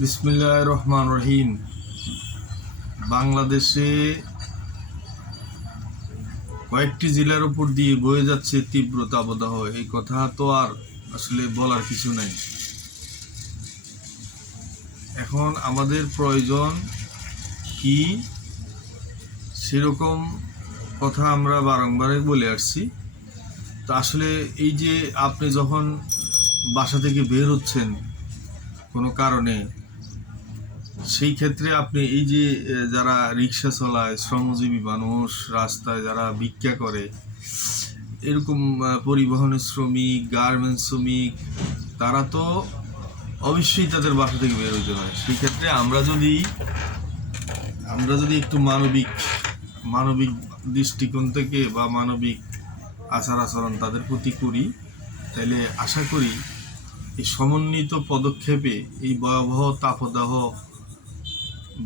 বিসমিল্লাহির রহমানির রহিম। বাংলাদেশে কয়েকটি জেলার উপর দিয়ে বয়ে যাচ্ছে তীব্র দাবদাহ। এই কথা তো আর আসলে বলার কিছু নাই। এখন আমাদের প্রয়োজন কি, সেরকম কথা আমরা বারংবারই বলে আসছি। তো আসলে এই যে আপনি যখন বাসা থেকে বের হচ্ছেন কোনো কারণে, সেই ক্ষেত্রে আপনি এই যে যারা রিক্সা চালায়, শ্রমজীবী মানুষ, রাস্তায় যারা ভিক্ষা করে, এরকম পরিবহনের শ্রমিক, গার্মেন্টস শ্রমিক, তারা তো অবশ্যই তাদের বাসা থেকে বের হতে হয়। সেই ক্ষেত্রে আমরা যদি একটু মানবিক দৃষ্টিকোণ থেকে বা মানবিক আচার আচরণ তাদের প্রতি করি, তাহলে আশা করি এই সমন্বিত পদক্ষেপে এই ভয়াবহ তাপদাহ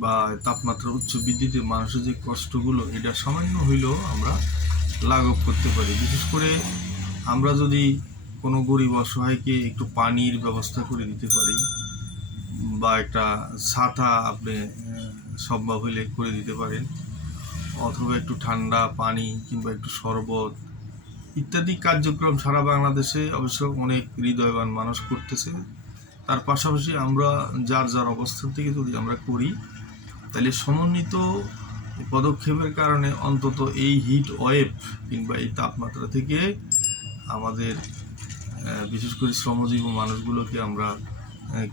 বা তাপমাত্রার উচ্চ বৃদ্ধিতে মানুষের যে কষ্টগুলো, এটা সামান্য হইলেও আমরা লাঘব করতে পারি। বিশেষ করে আমরা যদি কোনো গরিব অসহায়কে একটু পানির ব্যবস্থা করে দিতে পারি, বা একটা ছাতা আপনি সম্ভব হইলে করে দিতে পারেন, অথবা একটু ঠান্ডা পানি কিংবা একটু শরবত ইত্যাদি কার্যক্রম সারা বাংলাদেশে অবশ্য অনেক হৃদয়বান মানুষ করতেছে। তার পাশাপাশি আমরা যার অবস্থান থেকে যদি আমরা করি, তাহলে সমন্বিত পদক্ষেপের কারণে অন্তত এই হিট ওয়েভ কিংবা এই তাপমাত্রা থেকে আমাদের বিশেষ করে শ্রমজীবী মানুষগুলোকে আমরা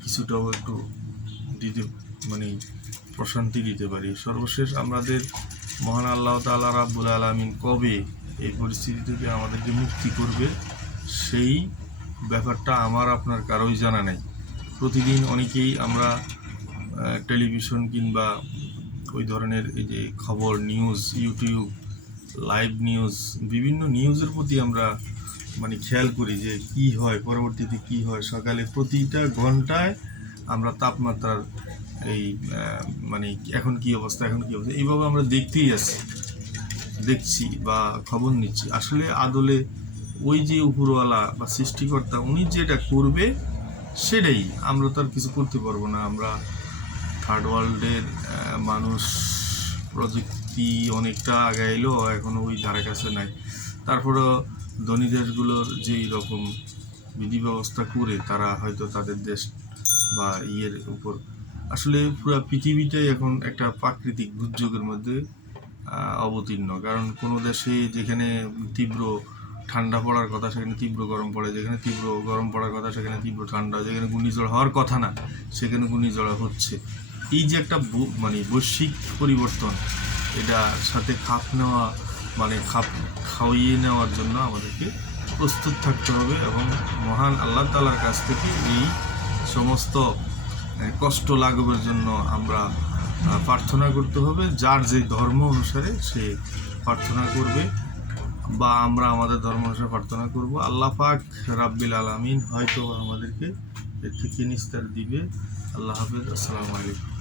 কিছুটাও একটু দিতে প্রশান্তি দিতে পারি। সর্বশেষ আমাদের মহান আল্লাহ তাআলা রাব্বুল আলামিন কবে এই পরিস্থিতি থেকে আমাদেরকে মুক্তি করবে, সেই ব্যাপারটা আমার আপনার কারোই জানা নেই। প্রতিদিন অনেকেই আমরা টেলিভিশন কিংবা ওই ধরনের এই যে খবর, নিউজ, ইউটিউব লাইভ নিউজ, বিভিন্ন নিউজের প্রতি আমরা খেয়াল করি যে কি হয়, পরবর্তীতে কি হয়। সকালে প্রতিটা ঘন্টায় আমরা তাপমাত্রার এই এখন কি অবস্থা, এইভাবে আমরা দেখছি বা খবর নিচ্ছি। আসলে আদলে ওই যে উপরওয়ালা বা সৃষ্টিকর্তা, উনি যেটা করবে সেটাই, আমরা তো আর কিছু করতে পারবো না। আমরা থার্ড ওয়ার্ল্ডের মানুষ, প্রযুক্তি অনেকটা আগাইলো, এখনো ওই ধারে কাছে নাই। তারপরেও ধনী দেশগুলোর যেই রকম বিধি ব্যবস্থা করে তারা হয়তো তাদের দেশ বা উপর, আসলে পুরো পৃথিবীটাই এখন একটা প্রাকৃতিক দুর্যোগের মধ্যে অবতীর্ণ। কারণ কোনো দেশে যেখানে তীব্র ঠান্ডা পড়ার কথা সেখানে তীব্র গরম পড়ে, যেখানে তীব্র গরম পড়ার কথা সেখানে তীব্র ঠান্ডা, যেখানে ঘূর্ণিঝড় হওয়ার কথা না সেখানে ঘূর্ণিঝড় হচ্ছে। এই যে একটা বৈশ্বিক পরিবর্তন, এটার সাথে খাওয়িয়ে নেওয়ার জন্য আমাদেরকে প্রস্তুত থাকতে হবে এবং মহান আল্লাহ তাআলার কাছ থেকে এই সমস্ত কষ্ট লাঘবের জন্য আমরা প্রার্থনা করতে হবে। যার যে ধর্ম অনুসারে সে প্রার্থনা করবে বা আমরা আমাদের ধর্ম অনুসারে প্রার্থনা করব। আল্লাহ পাক রাব্বিল আলামিন হয়তো আমাদেরকে এর থেকে নিস্তার দিবে। আল্লাহ হাফেজ। আসসালামু আলাইকুম।